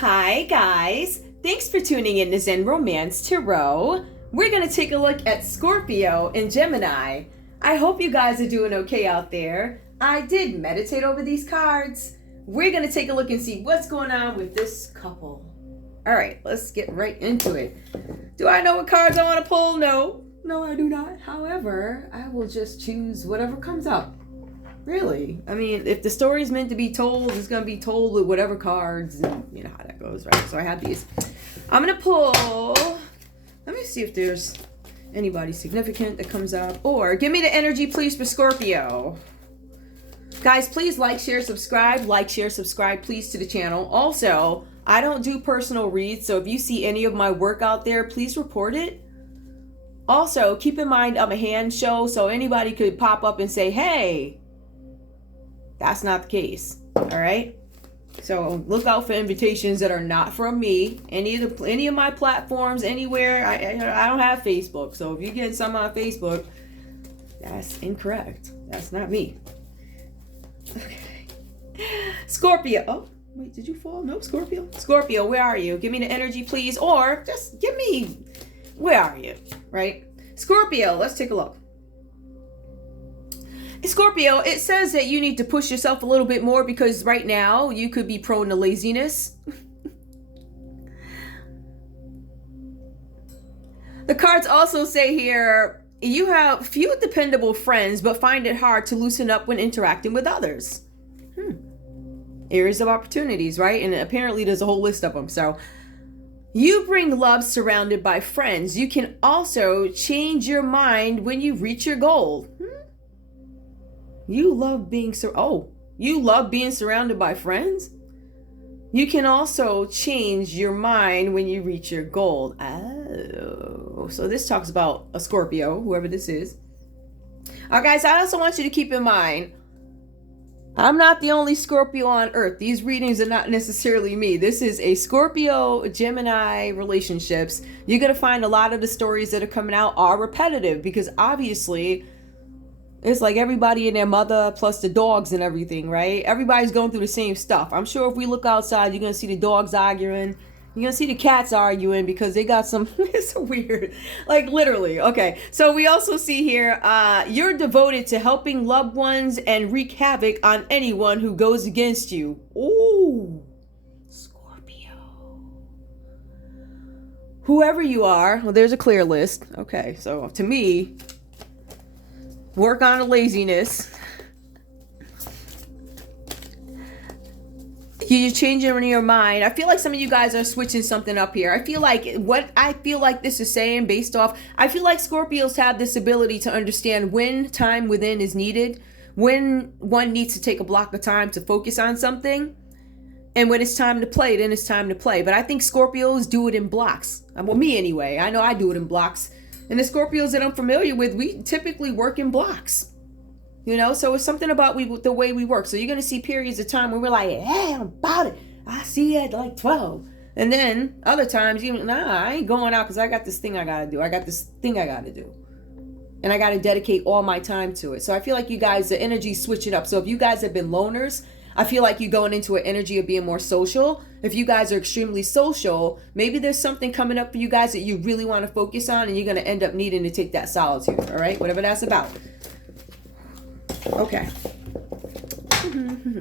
Hi guys, thanks for tuning in to Zen Romance Tarot. We're going to take a look at Scorpio and Gemini. I hope you guys are doing okay out there. I did meditate over these cards. We're going to take a look and see what's going on with this couple. Alright, let's get right into it. Do I know what cards I want to pull? No, I do not. However, I will just choose whatever comes up. Really? I mean, if the story's meant to be told, it's going to be told with whatever cards, and you know how that goes, right? So I have these. I'm going to pull, let me see if there's anybody significant that comes up. Or give me the energy, please, for Scorpio. Guys, please like, share, subscribe, please, to the channel. Also, I don't do personal reads, so if you see any of my work out there, please report it. Also, keep in mind I'm a hand show, so anybody could pop up and say, hey, that's not the case. All right. So look out for invitations that are not from me. Any of my platforms, anywhere. I don't have Facebook. So if you get some on Facebook, that's incorrect. That's not me. Okay. Scorpio. Oh, wait, did you fall? No, Scorpio. Scorpio, where are you? Give me the energy, please. Or just give me, where are you? Right? Scorpio, let's take a look. Scorpio, it says that you need to push yourself a little bit more because right now you could be prone to laziness. The cards also say here, you have few dependable friends, but find it hard to loosen up when interacting with others. Areas of opportunities, right? And apparently there's a whole list of them. So you bring love surrounded by friends. You can also change your mind when you reach your goal. You love being surrounded by friends? You can also change your mind when you reach your goal. Oh, so this talks about a Scorpio, whoever this is. All right, guys, I also want you to keep in mind, I'm not the only Scorpio on earth. These readings are not necessarily me. This is a Scorpio Gemini relationships. You're going to find a lot of the stories that are coming out are repetitive because obviously it's like everybody and their mother plus the dogs and everything, right? Everybody's going through the same stuff. I'm sure if we look outside, you're going to see the dogs arguing. You're going to see the cats arguing because they got some, it's so weird. Like literally. Okay. So we also see here, you're devoted to helping loved ones and wreak havoc on anyone who goes against you. Ooh, Scorpio. Whoever you are, well, there's a clear list. Okay. So to me, work on the laziness. You're changing your mind. I feel like some of you guys are switching something up here. I feel like this is saying based off, I feel like Scorpios have this ability to understand when time within is needed, when one needs to take a block of time to focus on something, and when it's time to play, then it's time to play. But I think Scorpios do it in blocks. Well, me anyway. I know I do it in blocks. And the Scorpios that I'm familiar with, we typically work in blocks. You know, so it's something about the way we work. So you're going to see periods of time where we're like, hey, I'm about it. I see you at like 12. And then other times, I ain't going out because I got this thing I got to do. I got this thing I got to do. And I got to dedicate all my time to it. So I feel like you guys, the energy's switching up. So if you guys have been loners, I feel like you're going into an energy of being more social. If you guys are extremely social, maybe there's something coming up for you guys that you really want to focus on, and you're going to end up needing to take that solitude, all right? Whatever that's about. Okay.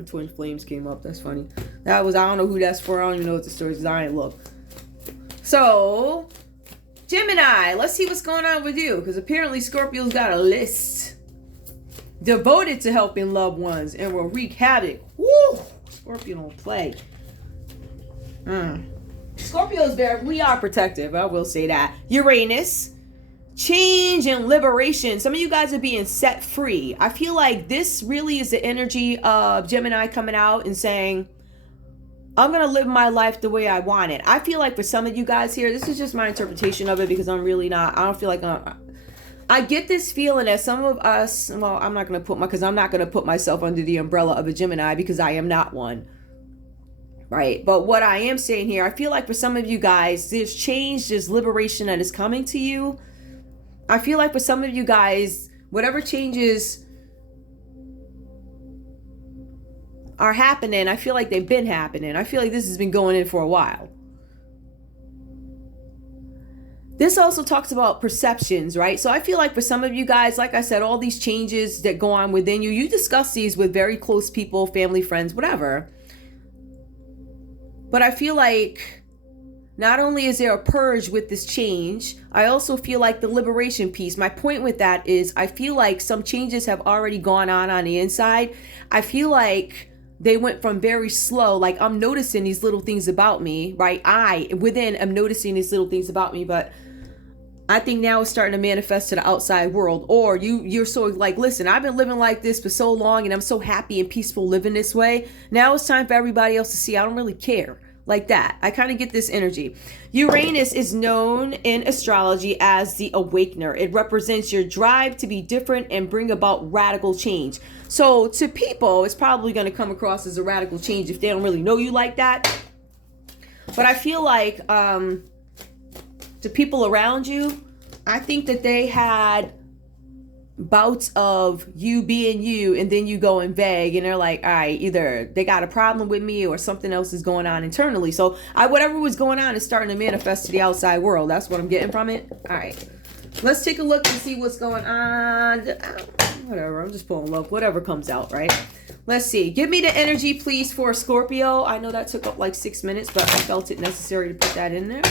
Twin flames came up. That's funny. I don't know who that's for. I don't even know what the story is. I ain't look. So, Gemini, let's see what's going on with you. Because apparently Scorpio's got a list. Devoted to helping loved ones and will wreak havoc. Woo! Scorpio don't play. Scorpios, we are protective. I will say that. Uranus. Change and liberation. Some of you guys are being set free. I feel like this really is the energy of Gemini coming out and saying, I'm going to live my life the way I want it. I feel like for some of you guys here, this is just my interpretation of it because I'm really not, I don't feel like I get this feeling that some of us, well, I'm not going to put myself under the umbrella of a Gemini because I am not one. Right. But what I am saying here, I feel like for some of you guys, there's change, there's liberation that is coming to you. I feel like for some of you guys, whatever changes are happening. I feel like they've been happening. I feel like this has been going in for a while. This also talks about perceptions, right? So I feel like for some of you guys, like I said, all these changes that go on within you, you discuss these with very close people, family, friends, whatever. But I feel like not only is there a purge with this change, I also feel like the liberation piece. My point with that is I feel like some changes have already gone on the inside. I feel like they went from very slow, like I'm noticing these little things about me, right? I, within, am noticing these little things about me, but I think now it's starting to manifest to the outside world. Or you're so like, listen, I've been living like this for so long and I'm so happy and peaceful living this way. Now it's time for everybody else to see I don't really care. Like that. I kind of get this energy. Uranus is known in astrology as the awakener. It represents your drive to be different and bring about radical change. So to people, it's probably going to come across as a radical change if they don't really know you like that. But I feel like the people around you, I think that they had bouts of you being you, and then you go in vague and they're like, all right, either they got a problem with me or something else is going on internally. So whatever was going on is starting to manifest to the outside world. That's what I'm getting from it. All right, let's take a look and see what's going on. Whatever, I'm just pulling love, whatever comes out, right? Let's see. Give me the energy, please, for Scorpio. I know that took up like 6 minutes, but I felt it necessary to put that in there.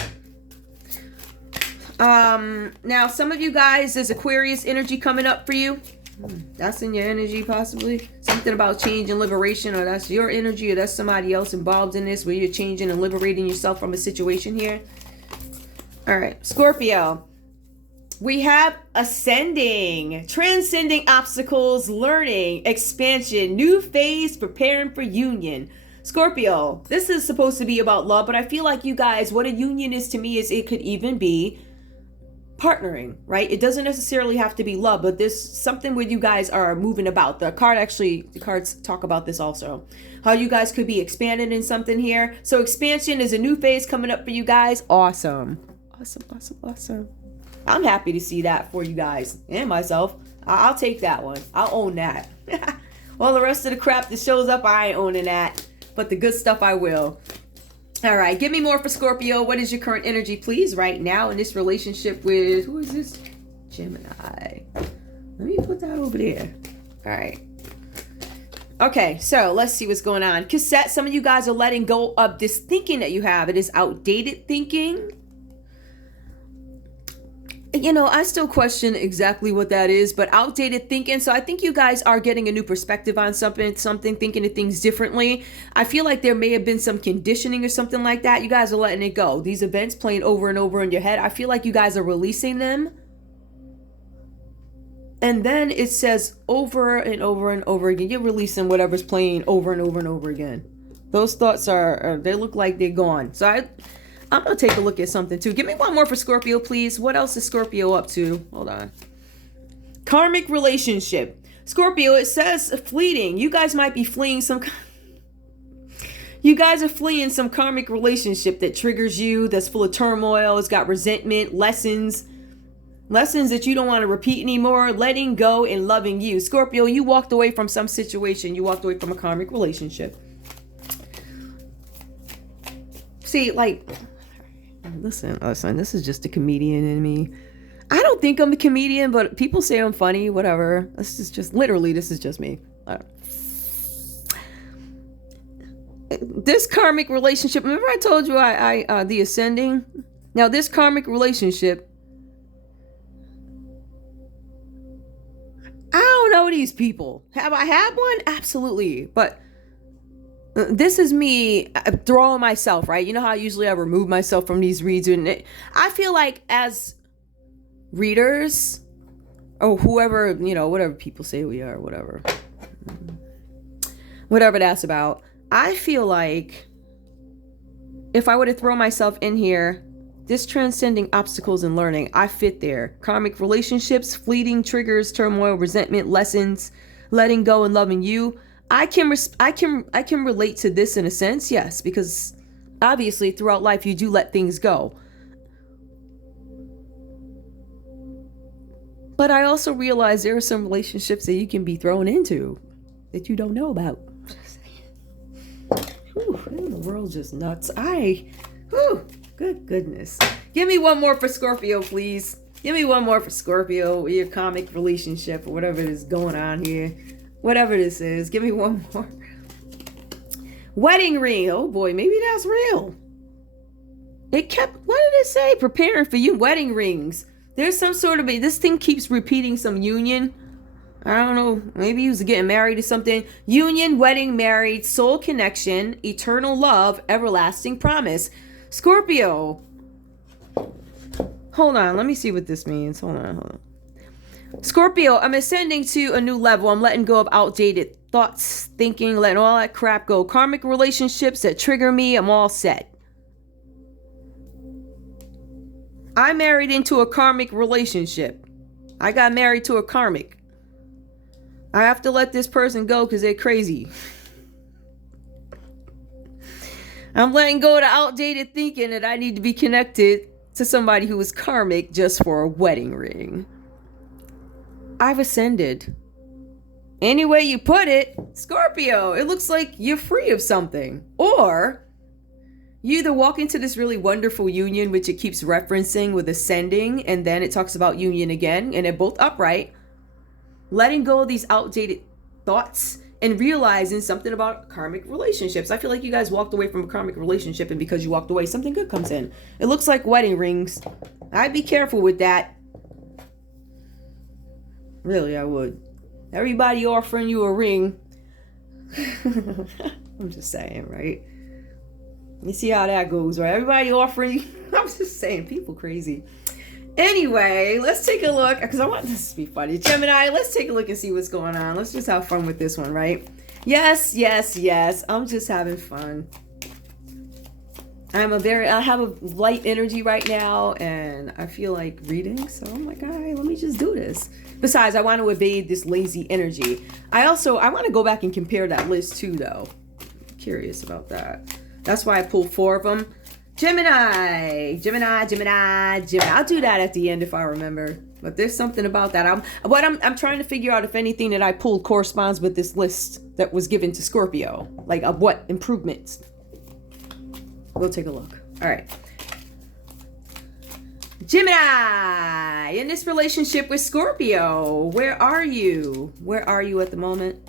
Now some of you guys, there's Aquarius energy coming up for you. That's in your energy, possibly something about change and liberation, or that's your energy, or that's somebody else involved in this where you're changing and liberating yourself from a situation here. All right, Scorpio, we have ascending, transcending obstacles, learning, expansion, new phase, preparing for union. Scorpio, this is supposed to be about love, but I feel like you guys, what a union is to me is it could even be partnering, right? It doesn't necessarily have to be love, but there's something where you guys are moving about. The cards talk about this also. How you guys could be expanded in something here. So expansion is a new phase coming up for you guys. Awesome. Awesome, awesome, awesome. I'm happy to see that for you guys and myself. I'll take that one. I'll own that. Well, the rest of the crap that shows up, I ain't owning that. But the good stuff, I will. All right, give me more for Scorpio. What is your current energy, please, right now in this relationship with, who is this? Gemini. Let me put that over there. All right. Okay, so let's see what's going on. Cassette, some of you guys are letting go of this thinking that you have. It is outdated thinking. You know, I still question exactly what that is, but outdated thinking. So I think you guys are getting a new perspective on something, thinking of things differently. I feel like there may have been some conditioning or something like that. You guys are letting it go. These events playing over and over in your head. I feel like you guys are releasing them. And then it says over and over and over again. You're releasing whatever's playing over and over and over again. Those thoughts they look like they're gone. So I'm going to take a look at something too. Give me one more for Scorpio, please. What else is Scorpio up to? Hold on. Karmic relationship. Scorpio, it says fleeting. You guys might be fleeing some... You guys are fleeing some karmic relationship that triggers you, that's full of turmoil. It's got resentment, lessons that you don't want to repeat anymore. Letting go and loving you. Scorpio, you walked away from some situation. You walked away from a karmic relationship. See, like... Listen, this is just a comedian in me. I don't think I'm a comedian, but people say I'm funny, whatever. This is just me. This karmic relationship, remember I told you I the ascending? Now this karmic relationship, I don't know these people. Have I had one? Absolutely. But this is me throwing myself, right? You know how usually I remove myself from these reads. And I feel like as readers, or whoever, whatever people say we are, whatever that's about, I feel like if I were to throw myself in here, this transcending obstacles and learning, I fit there. Karmic relationships, fleeting triggers, turmoil, resentment, lessons, letting go and loving you. I can relate to this in a sense, yes, because obviously throughout life you do let things go. But I also realize there are some relationships that you can be thrown into that you don't know about. Whew, the world's just nuts. Whew, good goodness. Give me one more for Scorpio, please. Give me one more for Scorpio, your karmic relationship or whatever is going on here. Whatever this is, give me one more. Wedding ring. Oh boy, maybe that's real. What did it say? Preparing for you. Wedding rings. There's some sort of this thing keeps repeating some union. I don't know. Maybe he was getting married or something. Union, wedding, married, soul connection, eternal love, everlasting promise. Scorpio. Hold on. Let me see what this means. Hold on. Scorpio, I'm ascending to a new level. I'm letting go of outdated thoughts, thinking, letting all that crap go. Karmic relationships that trigger me, I'm all set. I married into a karmic relationship. I got married to a karmic. I have to let this person go because they're crazy. I'm letting go of the outdated thinking that I need to be connected to somebody who is karmic just for a wedding ring. I've ascended. Any way you put it, Scorpio, it looks like you're free of something. Or you either walk into this really wonderful union, which it keeps referencing with ascending, and then it talks about union again, and they're both upright. Letting go of these outdated thoughts and realizing something about karmic relationships. I feel like you guys walked away from a karmic relationship, and because you walked away, something good comes in. It looks like wedding rings. I'd be careful with that. Really, I would. Everybody offering you a ring. I'm just saying, right? You see how that goes, right? Everybody offering you. I'm just saying, people crazy. Anyway, let's take a look, because I want this to be funny. Gemini, let's take a look and see what's going on. Let's just have fun with this one, right? Yes. I'm just having fun. I have a light energy right now, and I feel like reading, so I'm like, all right, let me just do this. Besides, I want to evade this lazy energy. I want to go back and compare that list too, though. I'm curious about that. That's why I pulled 4 of them. Gemini. I'll do that at the end if I remember. But there's something about that. I'm trying to figure out if anything that I pulled corresponds with this list that was given to Scorpio. Like, of what improvements. We'll take a look. All right. Gemini, in this relationship with Scorpio, where are you? Where are you at the moment?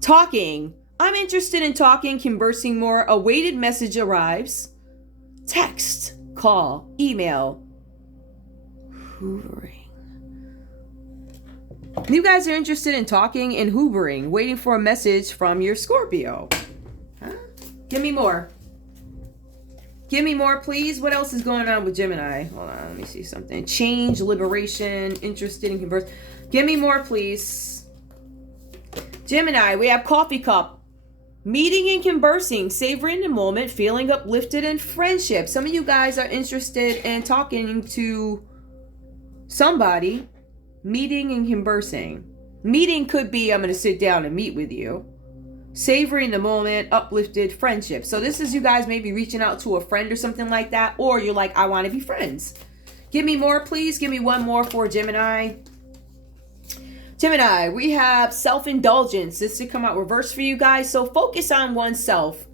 Talking. I'm interested in talking, conversing more. A weighted message arrives. Text, call, email. Hoovering. You guys are interested in talking and hoovering, waiting for a message from your Scorpio. Huh? Give me more. Give me more, please. What else is going on with Gemini? Hold on, let me see something. Change, liberation, interested in converse. Give me more, please. Gemini, we have coffee cup. Meeting and conversing, savoring the moment, feeling uplifted, and friendship. Some of you guys are interested in talking to somebody. Meeting and conversing. Meeting could be, I'm going to sit down and meet with you. Savoring the moment, uplifted, friendship. So this is you guys maybe reaching out to a friend or something like that. Or you're like, I want to be friends. Give me more, please. Give me one more for Gemini. Gemini, we have self-indulgence. This should come out reverse for you guys. So focus on oneself.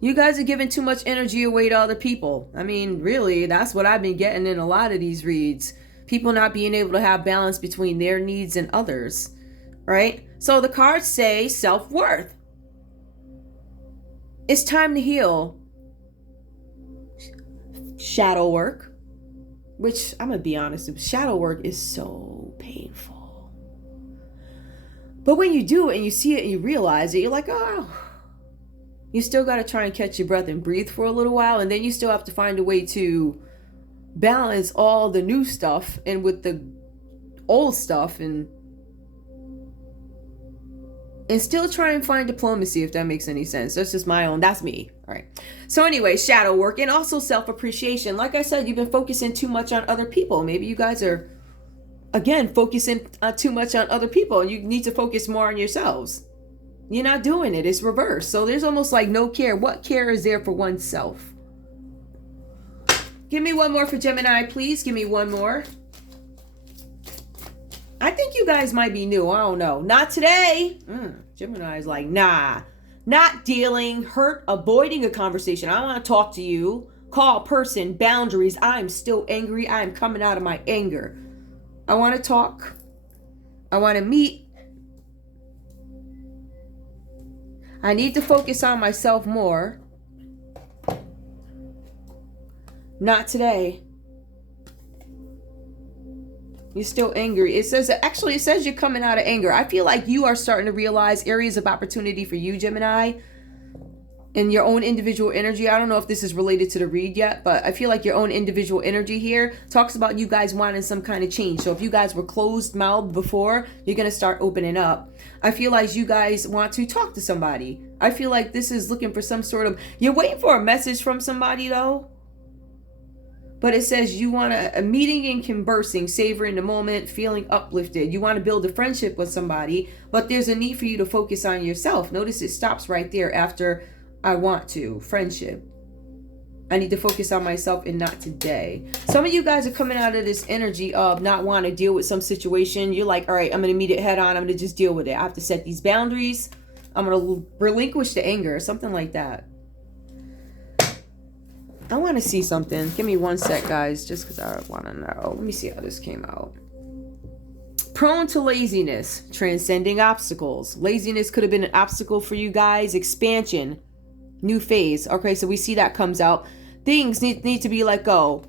You guys are giving too much energy away to other people. I mean, really, that's what I've been getting in a lot of these reads. People not being able to have balance between their needs and others. Right? So the cards say self-worth. It's time to heal. Shadow work. Which, I'm going to be honest, shadow work is so painful. But when you do it and you see it and you realize it, you're like, oh. You still got to try and catch your breath and breathe for a little while. And then you still have to find a way to balance all the new stuff and with the old stuff and still try and find diplomacy, if that makes any sense. That's just that's me. All right. So anyway, shadow work and also self-appreciation. Like I said, you've been focusing too much on other people. Maybe you guys are, again, focusing too much on other people. You need to focus more on yourselves. You're not doing it. It's reverse. So there's almost like no care. What care is there for oneself? Give me one more for Gemini, please. Give me one more. I think you guys might be new. I don't know. Not today. Gemini's like, nah. not dealing, hurt, avoiding a conversation. I want to talk to you. Call, person, boundaries. I'm still angry. I'm coming out of my anger. I want to talk. I want to meet. I need to focus on myself more. Not today. You're still angry. It says you're coming out of anger. I feel like you are starting to realize areas of opportunity for you, Gemini, in your own individual energy. I don't know if this is related to the read yet, but I feel like your own individual energy here talks about you guys wanting some kind of change. So if you guys were closed-mouthed before, you're going to start opening up. I feel like you guys want to talk to somebody. I feel like this is looking for some sort of... You're waiting for a message from somebody, though. But it says you want a meeting and conversing, savoring the moment, feeling uplifted. You want to build a friendship with somebody, but there's a need for you to focus on yourself. Notice it stops right there after I want to. Friendship. I need to focus on myself and not today. Some of you guys are coming out of this energy of not wanting to deal with some situation. You're like, all right, I'm going to meet it head on. I'm going to just deal with it. I have to set these boundaries. I'm going to relinquish the anger, something like that. I want to see something. Give me one sec, guys, just because I want to know. Let me see how this came out. Prone to laziness, transcending obstacles. Laziness could have been an obstacle for you guys. Expansion, new phase. Okay, so we see that comes out. Things need to be let go.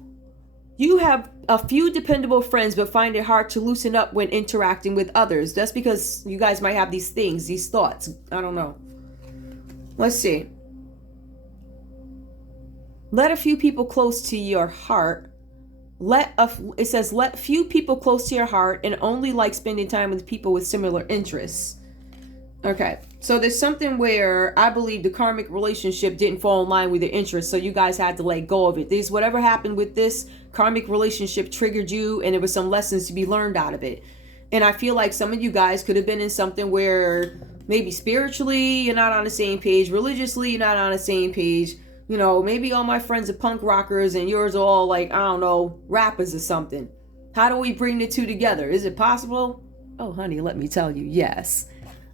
You have a few dependable friends, but find it hard to loosen up when interacting with others. That's because you guys might have these things, these thoughts. I don't know. Let's see. Let a few people close to your heart. It says let few people close to your heart and only like spending time with people with similar interests. Okay, so there's something where I believe the karmic relationship didn't fall in line with your interests, so you guys had to let go of it. Whatever happened with this karmic relationship triggered you, and there were some lessons to be learned out of it. And I feel like some of you guys could have been in something where maybe spiritually you're not on the same page, religiously you're not on the same page. You know, maybe all my friends are punk rockers and yours are all like, I don't know, rappers or something. How do we bring the two together? Is it possible? Oh, honey, let me tell you, yes.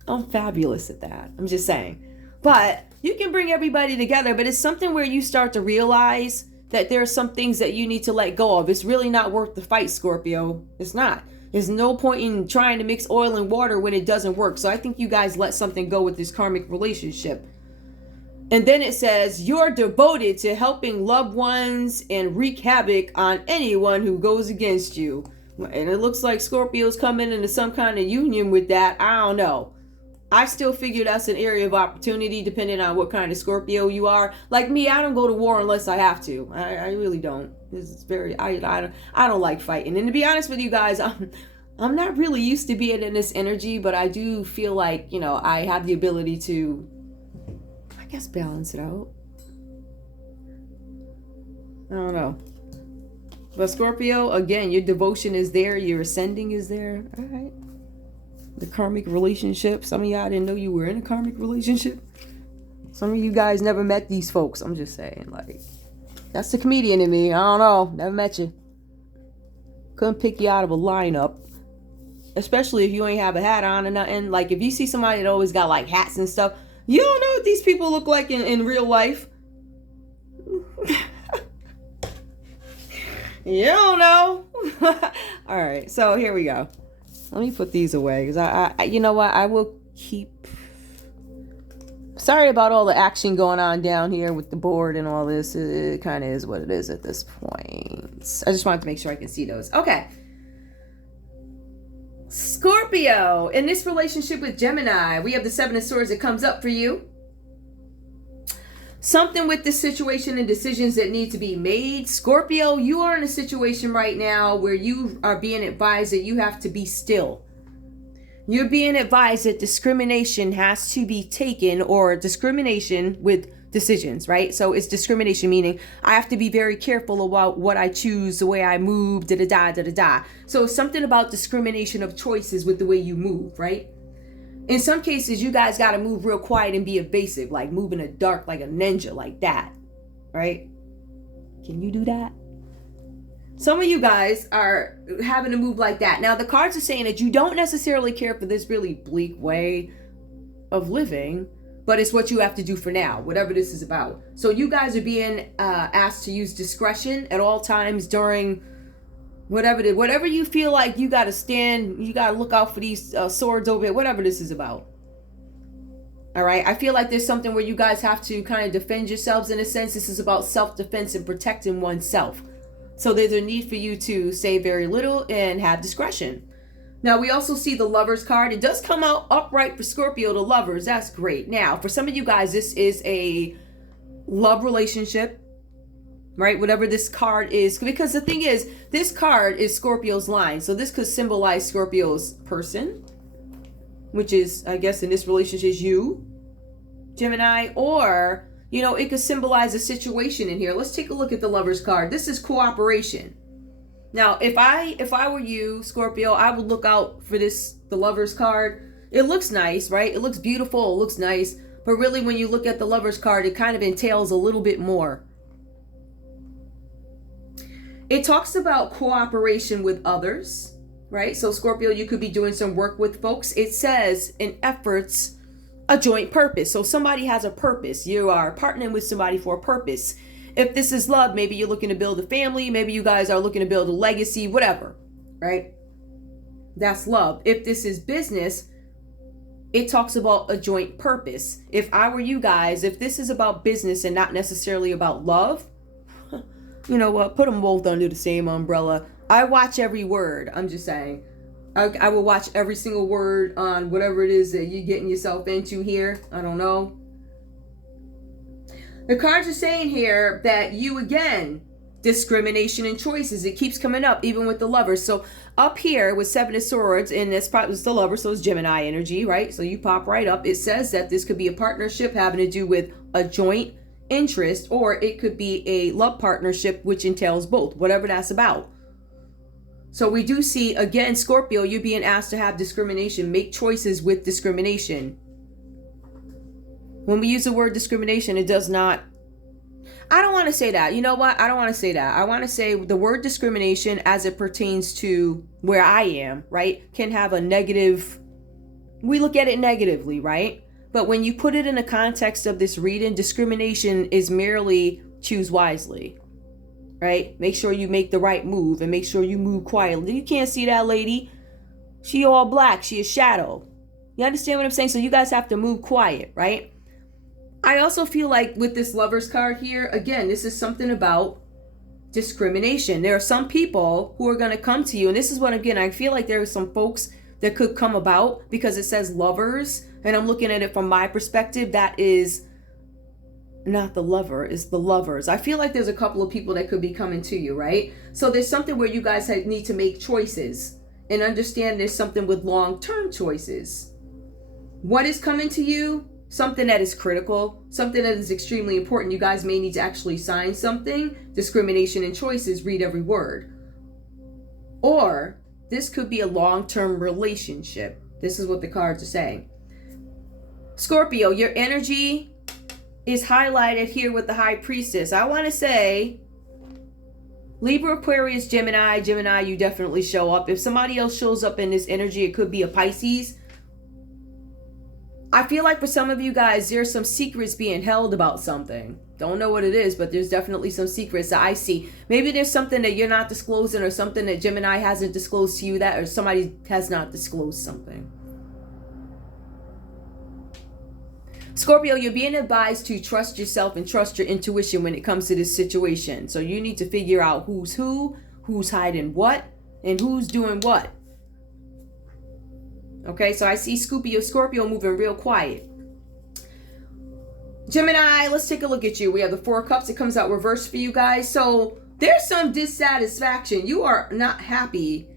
I'm fabulous at that. I'm just saying. But you can bring everybody together, but it's something where you start to realize that there are some things that you need to let go of. It's really not worth the fight, Scorpio. It's not. There's no point in trying to mix oil and water when it doesn't work. So I think you guys let something go with this karmic relationship. And then it says, you're devoted to helping loved ones and wreak havoc on anyone who goes against you. And it looks like Scorpio's coming into some kind of union with that. I don't know. I still figure that's an area of opportunity depending on what kind of Scorpio you are. Like me, I don't go to war unless I have to. I really don't. This is very, I don't like fighting. And to be honest with you guys, I'm not really used to being in this energy, but I do feel like, you know, I have the ability to, I guess, balance it out. I don't know. But Scorpio, again, your devotion is there. Your ascending is there. All right. The karmic relationship. Some of y'all didn't know you were in a karmic relationship. Some of you guys never met these folks. I'm just saying, like, that's the comedian in me. I don't know. Never met you. Couldn't pick you out of a lineup. Especially if you ain't have a hat on or nothing. Like, if you see somebody that always got, like, hats and stuff, you don't know what these people look like in real life. You don't know. All right, so here we go. Let me put these away because I you know what? I will keep. Sorry about all the action going on down here with the board and all this. It kind of is what it is at this point. I just wanted to make sure I can see those. Okay. Scorpio, in this relationship with Gemini, we have the Seven of Swords that comes up for you. Something with this situation and decisions that need to be made. Scorpio, you are in a situation right now where you are being advised that you have to be still. You're being advised that discrimination has to be taken, or discrimination with decisions, right? So it's discrimination, meaning I have to be very careful about what I choose, the way I move, da-da-da. So it's something about discrimination of choices with the way you move, right? In some cases, you guys got to move real quiet and be evasive, like move in the dark like a ninja, like that, right? Can you do that? Some of you guys are having to move like that. Now, the cards are saying that you don't necessarily care for this really bleak way of living, but it's what you have to do for now, whatever this is about. So you guys are being asked to use discretion at all times during whatever you feel like you got to stand, you got to look out for these swords over here, whatever this is about. All right. I feel like there's something where you guys have to kind of defend yourselves in a sense. This is about self-defense and protecting oneself. So there's a need for you to say very little and have discretion. Now, we also see the Lovers card. It does come out upright for Scorpio, the Lovers. That's great. Now, for some of you guys, this is a love relationship, right? Whatever this card is. Because the thing is, this card is Scorpio's line. So this could symbolize Scorpio's person, which is, I guess, in this relationship is you, Gemini. Or, you know, it could symbolize a situation in here. Let's take a look at the Lovers card. This is cooperation. Now, if I were you, Scorpio, I would look out for the Lovers card. It looks nice, right? It looks beautiful. It looks nice. But really, when you look at the Lovers card, it kind of entails a little bit more. It talks about cooperation with others, right? So, Scorpio, you could be doing some work with folks. It says in efforts, a joint purpose. So somebody has a purpose. You are partnering with somebody for a purpose. If this is love, maybe you're looking to build a family. Maybe you guys are looking to build a legacy, whatever, right? That's love. If this is business, it talks about a joint purpose. If I were you guys, if this is about business and not necessarily about love, you know what? Put them both under the same umbrella. I watch every word. I'm just saying. I will watch every single word on whatever it is that you're getting yourself into here. I don't know. The cards are saying here that you, again, discrimination and choices. It keeps coming up, even with the Lovers. So up here with Seven of Swords, and it's probably the Lover, so it's Gemini energy, right? So you pop right up. It says that this could be a partnership having to do with a joint interest, or it could be a love partnership, which entails both, whatever that's about. So we do see, again, Scorpio, you're being asked to have discrimination, make choices with discrimination. When we use the word discrimination, it does not, I don't want to say that. You know what? I don't want to say that. I want to say the word discrimination as it pertains to where I am, right, can have a negative, we look at it negatively, right? But when you put it in the context of this reading, discrimination is merely choose wisely, right? Make sure you make the right move and make sure you move quietly. You can't see that lady. She all black. She is shadow. You understand what I'm saying? So you guys have to move quiet, right? I also feel like with this Lovers card here, again, this is something about discrimination. There are some people who are going to come to you. And this is what, again, I feel like there are some folks that could come about because it says Lovers. And I'm looking at it from my perspective. That is not the lover, it's the lovers. I feel like there's a couple of people that could be coming to you, right? So there's something where you guys need to make choices and understand there's something with long-term choices. What is coming to you? Something that is critical, something that is extremely important. You guys may need to actually sign something. Discrimination and choices, read every word. Or this could be a long-term relationship. This is what the cards are saying. Scorpio, your energy is highlighted here with the High Priestess. I want to say Libra, Aquarius, Gemini. Gemini, you definitely show up. If somebody else shows up in this energy, it could be a Pisces. I feel like for some of you guys, there's some secrets being held about something. Don't know what it is, but there's definitely some secrets that I see. Maybe there's something that you're not disclosing or something that Gemini hasn't disclosed to you, that or somebody has not disclosed something. Scorpio, you're being advised to trust yourself and trust your intuition when it comes to this situation. So you need to figure out who's who, who's hiding what, and who's doing what. Okay, so I see Scorpio moving real quiet. Gemini, let's take a look at you. We have the Four of Cups. It comes out reversed for you guys. So there's some dissatisfaction. You are not happy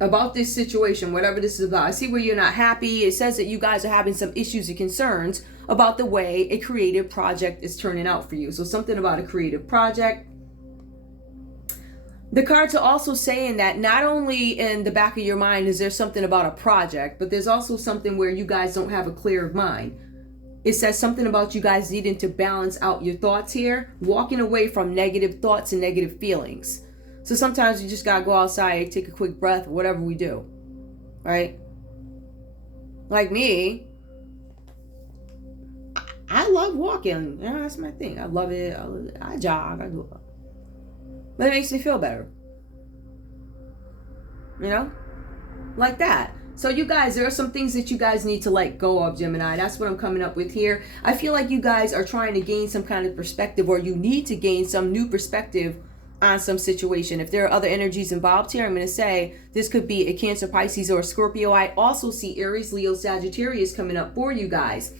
about this situation, whatever this is about. I see where you're not happy. It says that you guys are having some issues and concerns about the way a creative project is turning out for you. So something about a creative project. The cards are also saying that not only in the back of your mind is there something about a project, but there's also something where you guys don't have a clear mind. It says something about you guys needing to balance out your thoughts here, walking away from negative thoughts and negative feelings. So sometimes you just gotta go outside, take a quick breath, whatever we do, right? Like me, I love walking. Yeah, that's my thing. I love it. I jog. I do it. But it makes me feel better. You know? Like that. So you guys, there are some things that you guys need to let go of, Gemini. That's what I'm coming up with here. I feel like you guys are trying to gain some kind of perspective, or you need to gain some new perspective on some situation. If there are other energies involved here, I'm going to say this could be a Cancer, Pisces, or a Scorpio. I also see Aries, Leo, Sagittarius coming up for you guys.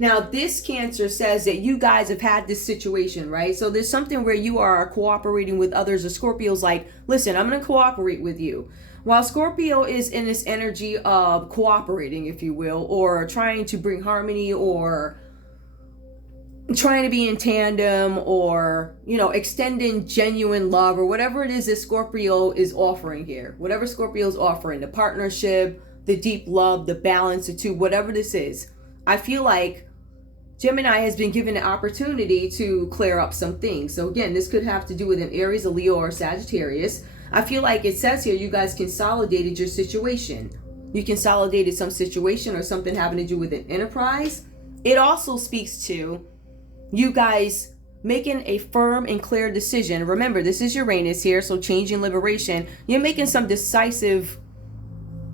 Now, this Cancer says that you guys have had this situation, right? So there's something where you are cooperating with others, or Scorpio's like, listen, I'm going to cooperate with you. While Scorpio is in this energy of cooperating, if you will, or trying to bring harmony, or trying to be in tandem, or, you know, extending genuine love, or whatever it is that Scorpio is offering here. Whatever Scorpio is offering, the partnership, the deep love, the balance, the two, whatever this is. I feel like Gemini has been given an opportunity to clear up some things. So again, this could have to do with an Aries, a Leo, or a Sagittarius. I feel like it says here you guys consolidated your situation. You consolidated some situation or something having to do with an enterprise. It also speaks to you guys making a firm and clear decision. Remember, this is Uranus here, so changing, liberation. You're making some decisive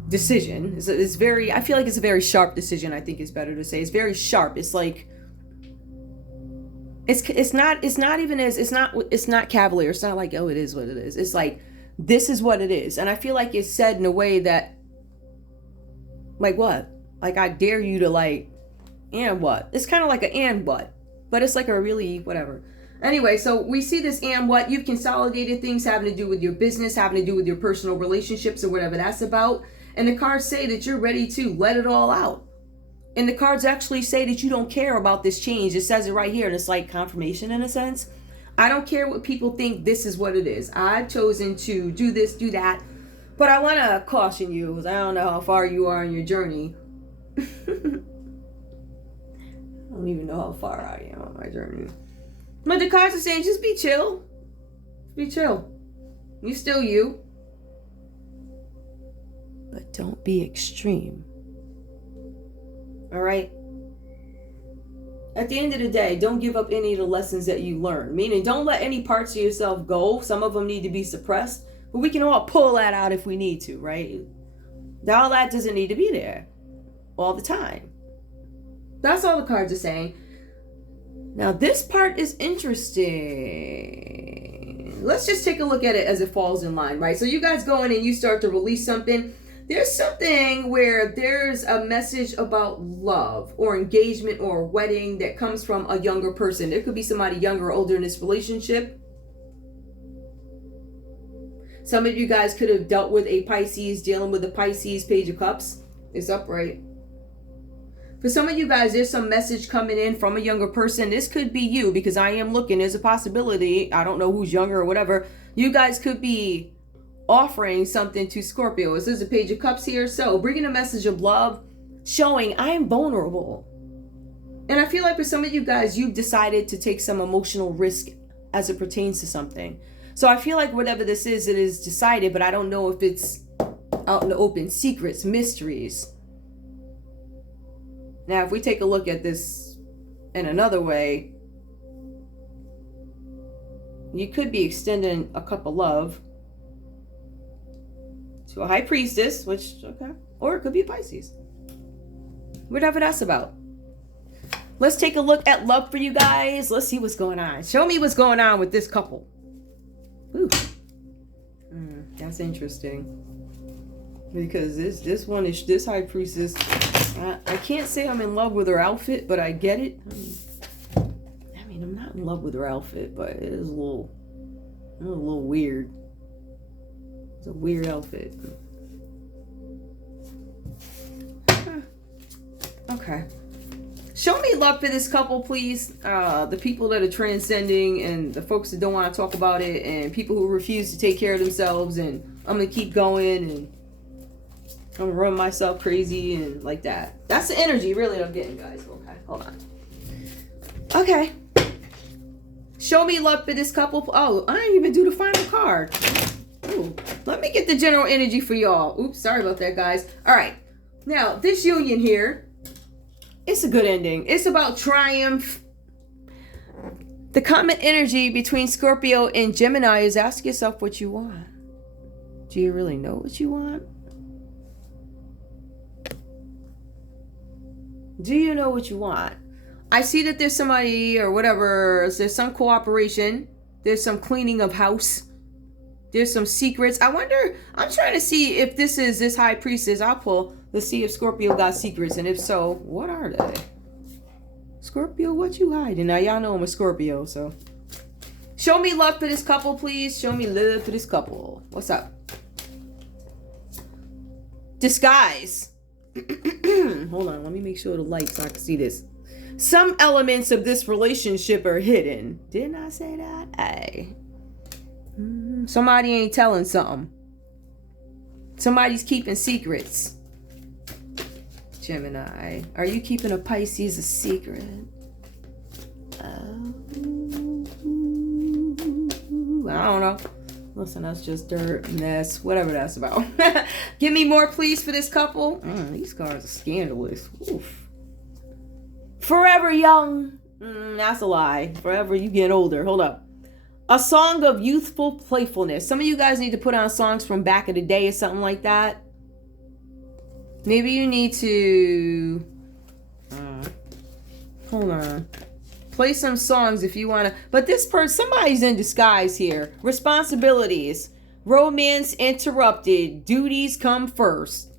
decision. It's very, I feel like it's a very sharp decision, I think is better to say. It's very sharp. It's like, it's not cavalier. It's not like, oh, it is what it is. It's like, this is what it is. And I feel like it's said in a way that, like what? Like, I dare you to, like, and what? It's kind of like an and what, but it's like a really whatever. Anyway, so we see this and what. You've consolidated things having to do with your business, having to do with your personal relationships, or whatever that's about. And the cards say that you're ready to let it all out. And the cards actually say that you don't care about this change. It says it right here, and it's like confirmation in a sense. I don't care what people think. This is what it is. I've chosen to do this, do that. But I want to caution you, because I don't know how far you are in your journey. I don't even know how far I am on my journey. But the cards are saying, just be chill. Be chill. You still you. But don't be extreme. All right? At the end of the day, don't give up any of the lessons that you learn. Meaning, don't let any parts of yourself go. Some of them need to be suppressed. But we can all pull that out if we need to, right? All that doesn't need to be there all the time. That's all the cards are saying. Now, this part is interesting. Let's just take a look at it as it falls in line, right? So you guys go in and you start to release something. There's something where there's a message about love or engagement or wedding that comes from a younger person. There could be somebody younger or older in this relationship. Some of you guys could have dealt with a Pisces, dealing with a Pisces, Page of Cups. It's upright. For some of you guys, there's some message coming in from a younger person. This could be you, because I am looking. There's a possibility. I don't know who's younger or whatever. You guys could be offering something to Scorpio. This is a Page of Cups here. So bringing a message of love, showing I am vulnerable. And I feel like for some of you guys, you've decided to take some emotional risk as it pertains to something. So I feel like whatever this is, it is decided, but I don't know if it's out in the open. Secrets, mysteries. Now, if we take a look at this in another way, you could be extending a cup of love to a high priestess, which, okay, or it could be Pisces. Whatever that's about. Let's take a look at love for you guys. Let's see what's going on. Show me what's going on with this couple. Ooh. That's interesting. Because this one is, this high priestess, I can't say I'm in love with her outfit, but I get it. I mean, I'm not in love with her outfit, but it is a little weird. It's a weird outfit. Okay. Show me love for this couple, please. The people that are transcending, and the folks that don't want to talk about it, and people who refuse to take care of themselves, and I'm going to keep going, and I'm going to run myself crazy, and like that. That's the energy, really, I'm getting, guys. Okay, hold on. Okay. Show me love for this couple. Oh, I didn't even do the final card. Ooh. Let me get the general energy for y'all. Oops, sorry about that, guys. All right. Now, this union here, It's a good ending. It's about triumph. The common energy between Scorpio and Gemini is ask yourself what you want. Do you really know what you want? Do you know what you want? I see that there's somebody or whatever. There's some cooperation. There's some cleaning of house. There's some secrets. I wonder, I'm trying to see if this high priestess. I'll pull to see if Scorpio got secrets. And if so, what are they? Scorpio, what you hiding? Now, y'all know I'm a Scorpio, so. Show me love for this couple, please. Show me love for this couple. What's up? Disguise. Hold on, let me make sure the light so I can see this. Some elements of this relationship are hidden. Didn't I say that? Hey. Somebody ain't telling something. Somebody's keeping secrets. Gemini, are you keeping a Pisces a secret? I don't know. Listen, that's just dirt, mess, whatever that's about. Give me more, please, for this couple. These cards are scandalous. Oof. Forever young. That's a lie. Forever you get older. Hold up. A song of youthful playfulness. Some of you guys need to put on songs from back in the day or something like that. Maybe you need to... hold on. Play some songs if you want to. But this person, somebody's in disguise here. Responsibilities. Romance interrupted. Duties come first.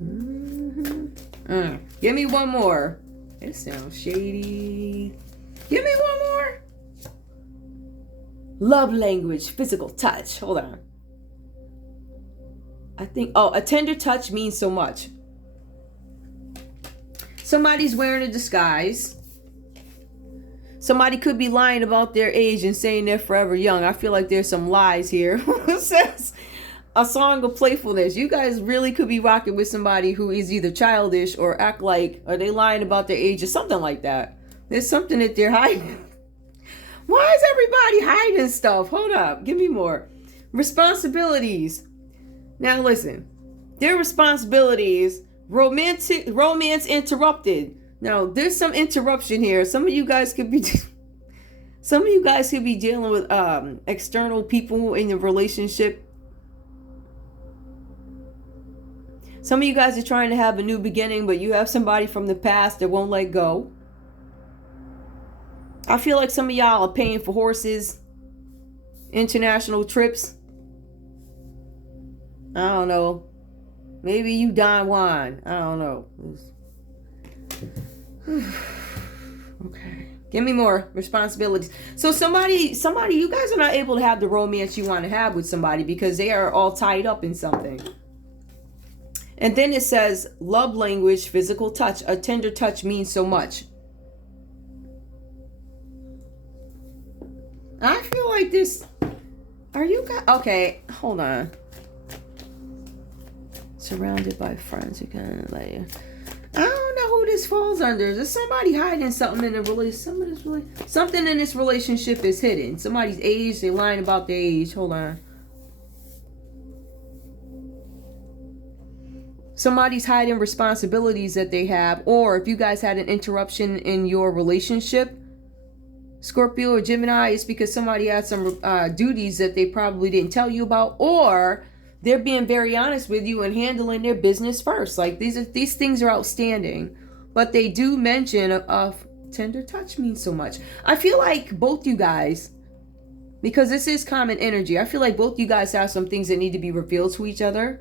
Give me one more. It sounds shady. Give me one more. Love language, physical touch. Hold on. I think, a tender touch means so much. Somebody's wearing a disguise. Somebody could be lying about their age and saying they're forever young. I feel like there's some lies here. It says a song of playfulness. You guys really could be rocking with somebody who is either childish or act like, are they lying about their age or something like that. There's something that they're hiding. Why is everybody hiding stuff? Hold up. Give me more. Responsibilities. Now listen. Their responsibilities. Romance interrupted. Now there's some interruption here. Some of you guys could be dealing with external people in your relationship. Some of you guys are trying to have a new beginning, but you have somebody from the past that won't let go. I feel like some of y'all are paying for horses, international trips. I don't know. Maybe you Don Juan. I don't know. Okay. Give me more responsibilities. So somebody, you guys are not able to have the romance you want to have with somebody because they are all tied up in something. And then it says, love language, physical touch. A tender touch means so much. I feel like this... Are you guys... Okay, hold on. Surrounded by friends who can... Like, I don't know who this falls under. There's somebody hiding something in the relationship. Something in this relationship is hidden. Somebody's age. They're lying about their age. Hold on. Somebody's hiding responsibilities that they have. Or if you guys had an interruption in your relationship, Scorpio or Gemini, it's because somebody had some duties that they probably didn't tell you about. Or they're being very honest with you and handling their business first. Like these things are outstanding. But they do mention of tender touch means so much. I feel like both you guys, because this is common energy, I feel like both you guys have some things that need to be revealed to each other.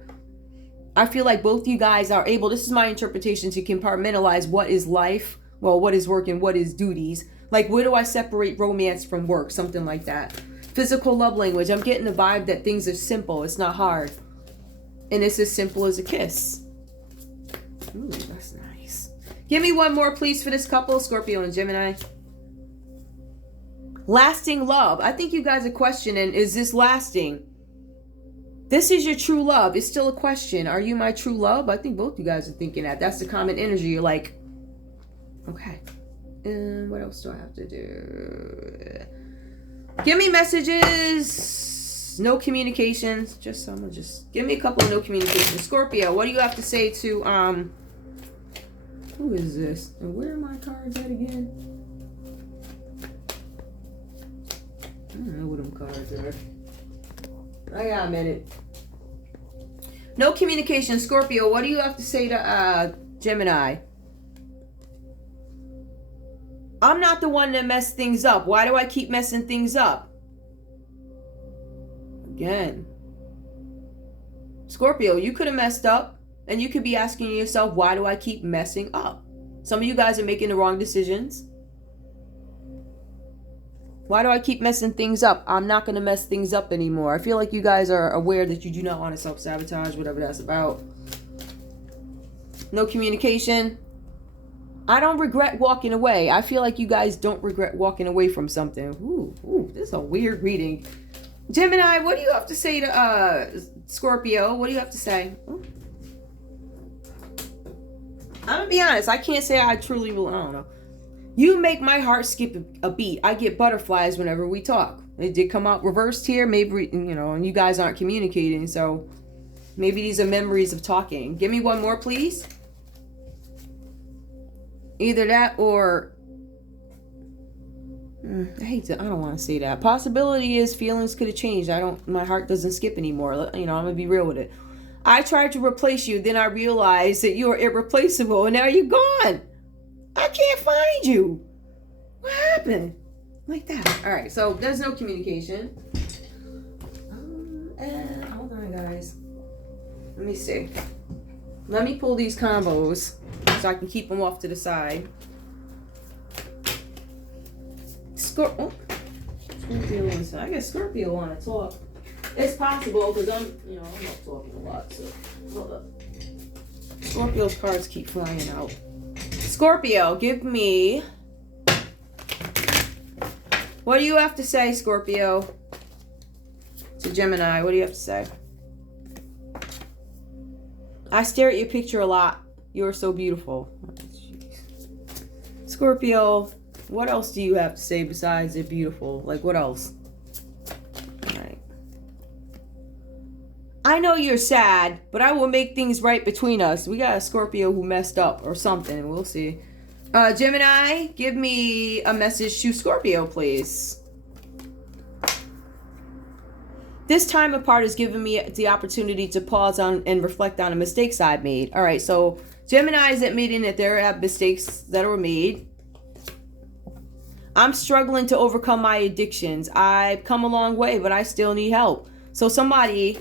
I feel like both you guys are able, this is my interpretation, to compartmentalize what is life, well, what is work and what is duties. Like, where do I separate romance from work? Something like that. Physical love language. I'm getting the vibe that things are simple. It's not hard. And it's as simple as a kiss. Ooh, that's nice. Give me one more, please, for this couple, Scorpio and Gemini. Lasting love. I think you guys are questioning, is this lasting? This is your true love. It's still a question. Are you my true love? I think both you guys are thinking that. That's the common energy. You're like, okay. And what else do I have to do? Give me messages. No communications. Just give me a couple of no communications. Scorpio, what do you have to say to Who is this? And where are my cards at again? I don't know what them cards are. I got a minute. No communication. Scorpio, what do you have to say to Gemini? I'm not the one that messed things up. Why do I keep messing things up? Again. Scorpio, you could have messed up. And you could be asking yourself, why do I keep messing up? Some of you guys are making the wrong decisions. Why do I keep messing things up? I'm not going to mess things up anymore. I feel like you guys are aware that you do not want to self-sabotage, whatever that's about. No communication. I don't regret walking away. I feel like you guys don't regret walking away from something. Ooh, this is a weird reading. Gemini, what do you have to say to Scorpio? What do you have to say? Ooh. I'm going to be honest. I can't say I truly will. I don't know. You make my heart skip a beat. I get butterflies whenever we talk. It did come out reversed here. Maybe, and you guys aren't communicating. So maybe these are memories of talking. Give me one more, please. Either that or... I don't want to say that. Possibility is feelings could have changed. My heart doesn't skip anymore. I'm going to be real with it. I tried to replace you. Then I realized that you are irreplaceable. And now you're gone. I can't find you. What happened? Like that. All right. So there's no communication. Hold on, guys. Let me see. Let me pull these combos so I can keep them off to the side. Scorpio. I guess Scorpio want to talk. It's possible because I'm not talking a lot. So hold up. Scorpio's cards keep flying out. Scorpio, give me. What do you have to say, Scorpio? To Gemini, what do you have to say? I stare at your picture a lot. You're so beautiful. Scorpio, what else do you have to say besides it beautiful? Like, what else? All right. I know you're sad, but I will make things right between us. We got a Scorpio who messed up or something. We'll see. Gemini, give me a message to Scorpio, please. This time apart has given me the opportunity to pause on and reflect on the mistakes I've made. All right, so Gemini is admitting that there are mistakes that were made. I'm struggling to overcome my addictions. I've come a long way, but I still need help. So somebody,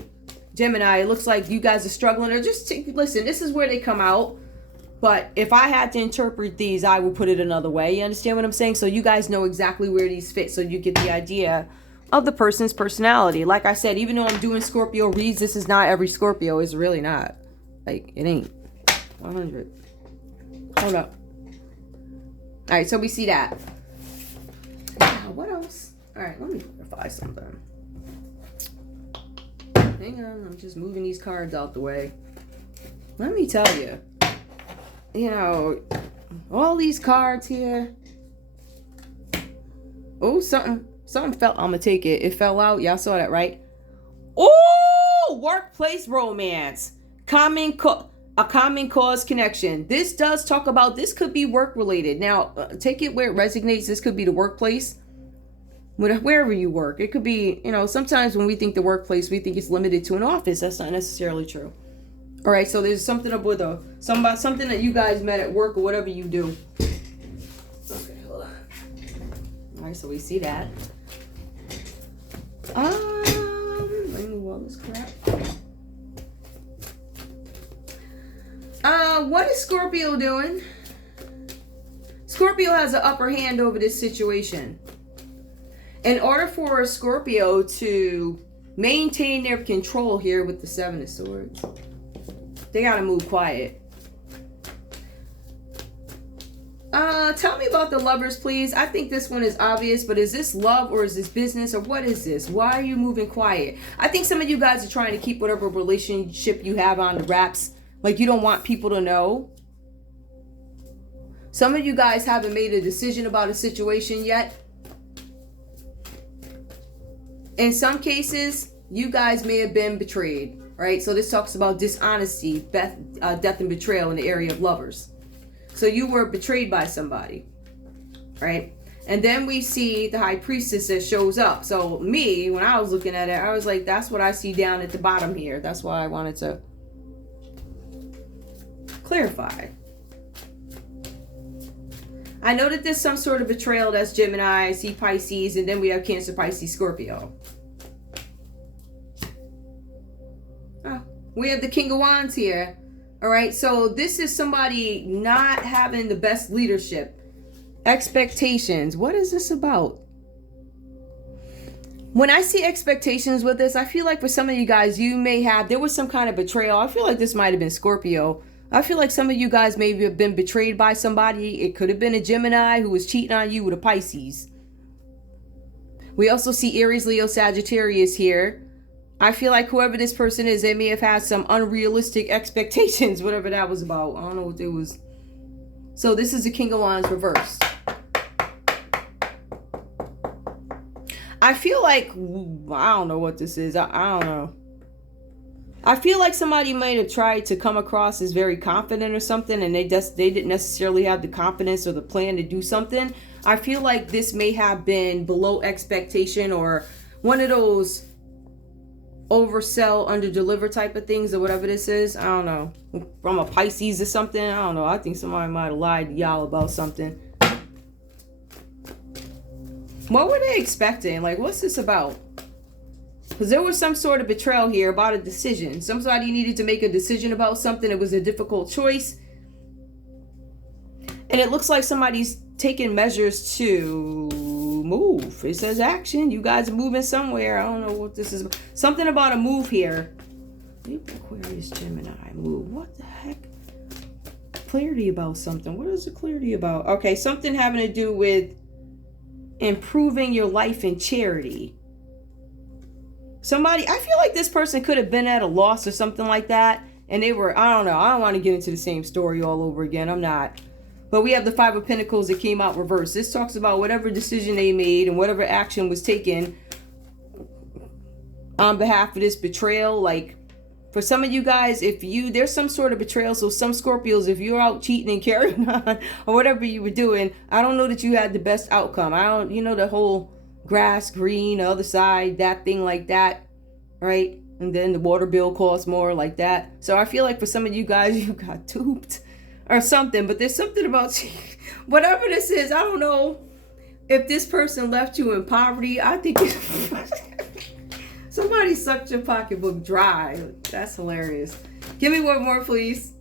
Gemini, it looks like you guys are struggling. Or just listen, this is where they come out. But if I had to interpret these, I would put it another way. You understand what I'm saying? So you guys know exactly where these fit. So you get the idea of the person's personality. Like I said, even though I'm doing Scorpio reads, this is not every Scorpio. It's really not. Like, it ain't. 100. Hold up. All right, so we see that. Now, what else? All right, let me clarify something. Hang on, I'm just moving these cards out the way. Let me tell you, all these cards here. Oh, something fell. I'm gonna take it. It fell out. Y'all saw that, right? Oh, workplace romance. A common cause connection. This does talk about, this could be work related. Now, take it where it resonates. This could be the workplace. Wherever you work. It could be, sometimes when we think the workplace, we think it's limited to an office. That's not necessarily true. All right, so there's something up with something that you guys met at work or whatever you do. Okay, hold on. All right, so we see that. Let me move all this crap. What is Scorpio doing? Scorpio has an upper hand over this situation. In order for a Scorpio to maintain their control here with the Seven of Swords, they gotta move quiet. Tell me about the Lovers, please. I think this one is obvious, but is this love or is this business or what is this? Why are you moving quiet? I think some of you guys are trying to keep whatever relationship you have on the wraps. Like, you don't want people to know. Some of you guys haven't made a decision about a situation yet. In some cases, you guys may have been betrayed, right? So this talks about dishonesty, death and betrayal in the area of lovers. So you were betrayed by somebody, right? And then we see the high priestess that shows up. So me, when I was looking at it, I was like, that's what I see down at the bottom here. That's why I wanted to clarify. I know that there's some sort of betrayal. That's Gemini, I see Pisces, and then we have Cancer, Pisces, Scorpio. Oh, we have the King of Wands here. All right, so this is somebody not having the best leadership. Expectations. What is this about? When I see expectations with this, I feel like for some of you guys, there was some kind of betrayal. I feel like this might have been Scorpio. I feel like some of you guys maybe have been betrayed by somebody. It could have been a Gemini who was cheating on you with a Pisces. We also see Aries, Leo, Sagittarius here. I feel like whoever this person is, they may have had some unrealistic expectations, whatever that was about. I don't know what it was. So this is the King of Wands reversed. I feel like, I don't know what this is. I don't know. I feel like somebody might have tried to come across as very confident or something, and they didn't necessarily have the confidence or the plan to do something. I feel like this may have been below expectation, or one of those oversell, underdeliver type of things, or whatever this is. I don't know. From a Pisces or something. I don't know. I think somebody might have lied to y'all about something. What were they expecting? Like, what's this about? Because there was some sort of betrayal here about a decision. Somebody needed to make a decision about something. It was a difficult choice. And it looks like somebody's taking measures to move. It says action. You guys are moving somewhere. I don't know what this is. Something about a move here. Aquarius, Gemini, move. What the heck? Clarity about something. What is the clarity about? Okay, something having to do with improving your life in charity. Somebody, I feel like this person could have been at a loss or something like that. And they were, I don't know. I don't want to get into the same story all over again. I'm not. But we have the Five of Pentacles that came out reversed. This talks about whatever decision they made and whatever action was taken on behalf of this betrayal. Like, for some of you guys, there's some sort of betrayal. So some Scorpios, if you're out cheating and carrying on or whatever you were doing, I don't know that you had the best outcome. The whole grass green, the other side, that thing like that, right? And then the water bill costs more, like that. So I feel like for some of you guys, you got duped or something. But there's something about whatever this is. I don't know if this person left you in poverty. I think somebody sucked your pocketbook dry. That's hilarious. Give me one more, please.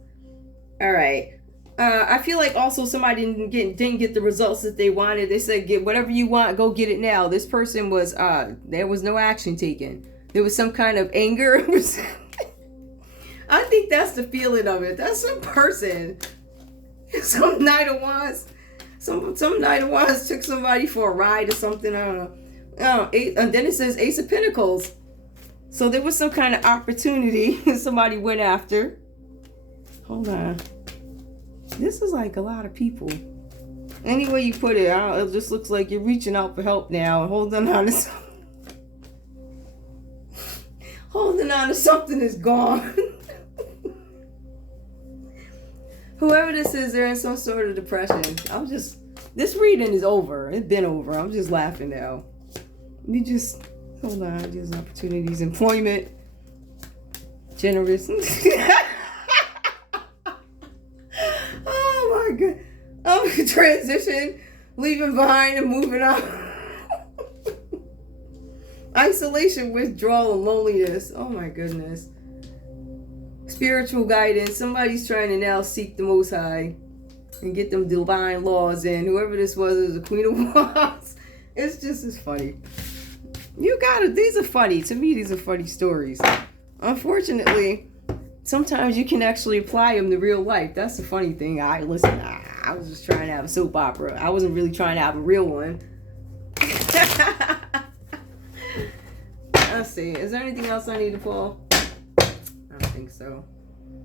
All right. I feel like also somebody didn't get the results that they wanted. They said, get whatever you want, go get it now. This person was, there was no action taken. There was some kind of anger. I think that's the feeling of it. That's some person. Some Knight of Wands. Some Knight of Wands took somebody for a ride or something. I don't know. And then it says Ace of Pentacles. So there was some kind of opportunity somebody went after. Hold on. This is like a lot of people. Any way you put it, it just looks like you're reaching out for help now and holding on to something. Holding on to something is gone. Whoever this is, they're in some sort of depression. This reading is over. It's been over. I'm just laughing now. Hold on. There's opportunities, employment, generous. Oh my God. Transition, leaving behind and moving on. Isolation, withdrawal, and loneliness. Oh my goodness. Spiritual guidance. Somebody's trying to now seek the Most High and get them divine laws in. Whoever this was is the Queen of Wands. It's funny. You got it. These are funny. To me, these are funny stories. Unfortunately, sometimes you can actually apply them to real life. That's the funny thing. I was just trying to have a soap opera. I wasn't really trying to have a real one. Let's see. Is there anything else I need to pull? I don't think so.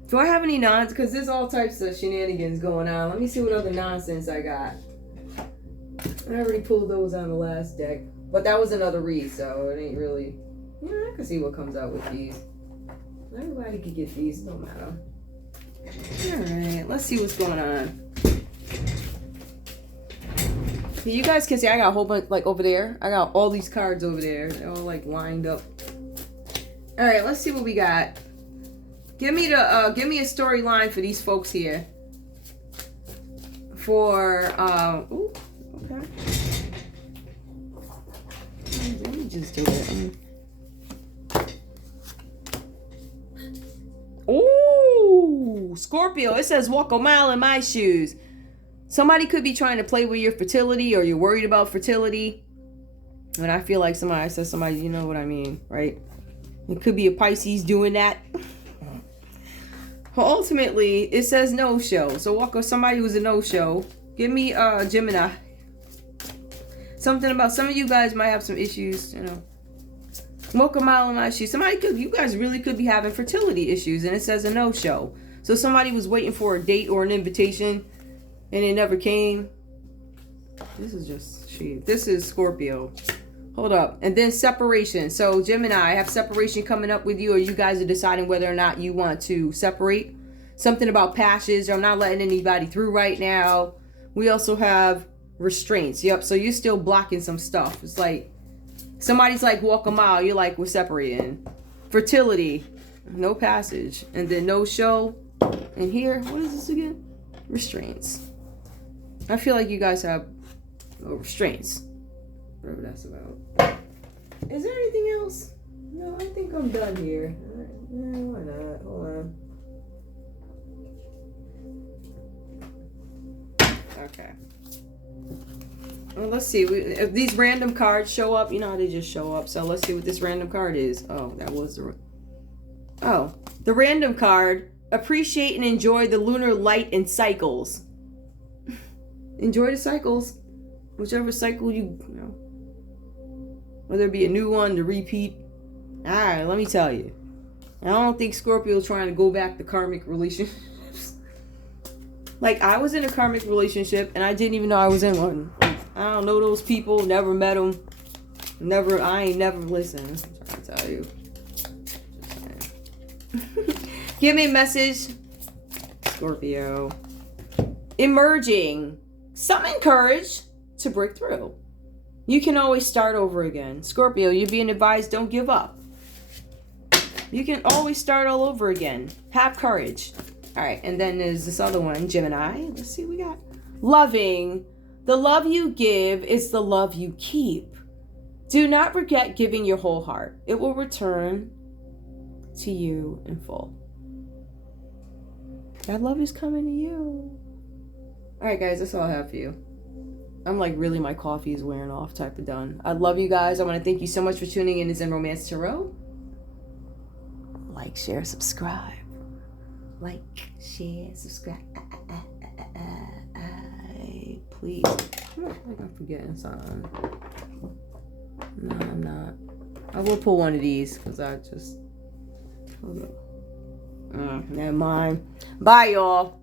Do I have any nonsense? Because there's all types of shenanigans going on. Let me see what other nonsense I got. I already pulled those on the last deck. But that was another read, so it ain't really... I can see what comes out with these. Everybody can get these, no matter. Alright, let's see what's going on. You guys can see I got a whole bunch, like, over there. I got all these cards over there. They're all, like, lined up. All right, let's see what we got. Give me a storyline for these folks here. For, ooh, okay. Let me just do it. Ooh, Scorpio. It says walk a mile in my shoes. Somebody could be trying to play with your fertility, or you're worried about fertility. And I feel like somebody says somebody, you know what I mean, right? It could be a Pisces doing that. Ultimately, it says no-show. So walk with somebody who's a no-show. Give me Gemini. Something about some of you guys might have some issues, you know. Walk a mile in my shoes. You guys really could be having fertility issues, and it says a no-show. So somebody was waiting for a date or an invitation, and it never came. This is Scorpio. Hold up. And then separation. So Gemini, I have separation coming up with you, or you guys are deciding whether or not you want to separate. Something about passions, or I'm not letting anybody through right now. We also have restraints. Yep. So you're still blocking some stuff. It's like somebody's like walk a mile. You're like, we're separating. Fertility. No passage. And then no show. And here, what is this again? Restraints. I feel like you guys have restraints. Whatever that's about. Is there anything else? No, I think I'm done here. Why not? Hold on. Okay. Well, let's see. If these random cards show up, you know how they just show up. So let's see what this random card is. Oh, that was the... Oh, the random card. Appreciate and enjoy the lunar light and cycles. Enjoy the cycles. Whichever cycle you know. Whether it be a new one, to repeat. Alright, let me tell you. I don't think Scorpio's trying to go back to karmic relationships. Like, I was in a karmic relationship, and I didn't even know I was in one. I don't know those people, never met them. I ain't never listened. I'm trying to tell you. Give me a message. Scorpio. Emerging. Summon courage to break through. You can always start over again. Scorpio, you're being advised, don't give up. You can always start all over again. Have courage. All right, and then there's this other one, Gemini. Let's see what we got. Loving. The love you give is the love you keep. Do not forget giving your whole heart. It will return to you in full. That love is coming to you. All right, guys, that's all I have for you. I'm like, really, my coffee is wearing off type of done. I love you guys. I want to thank you so much for tuning in to Zen Romance Tarot. Like, share, subscribe. Like, share, subscribe. Please. I think I'm forgetting something. No, I'm not. I will pull one of these because I just... Hold up. Never mind. Bye, y'all.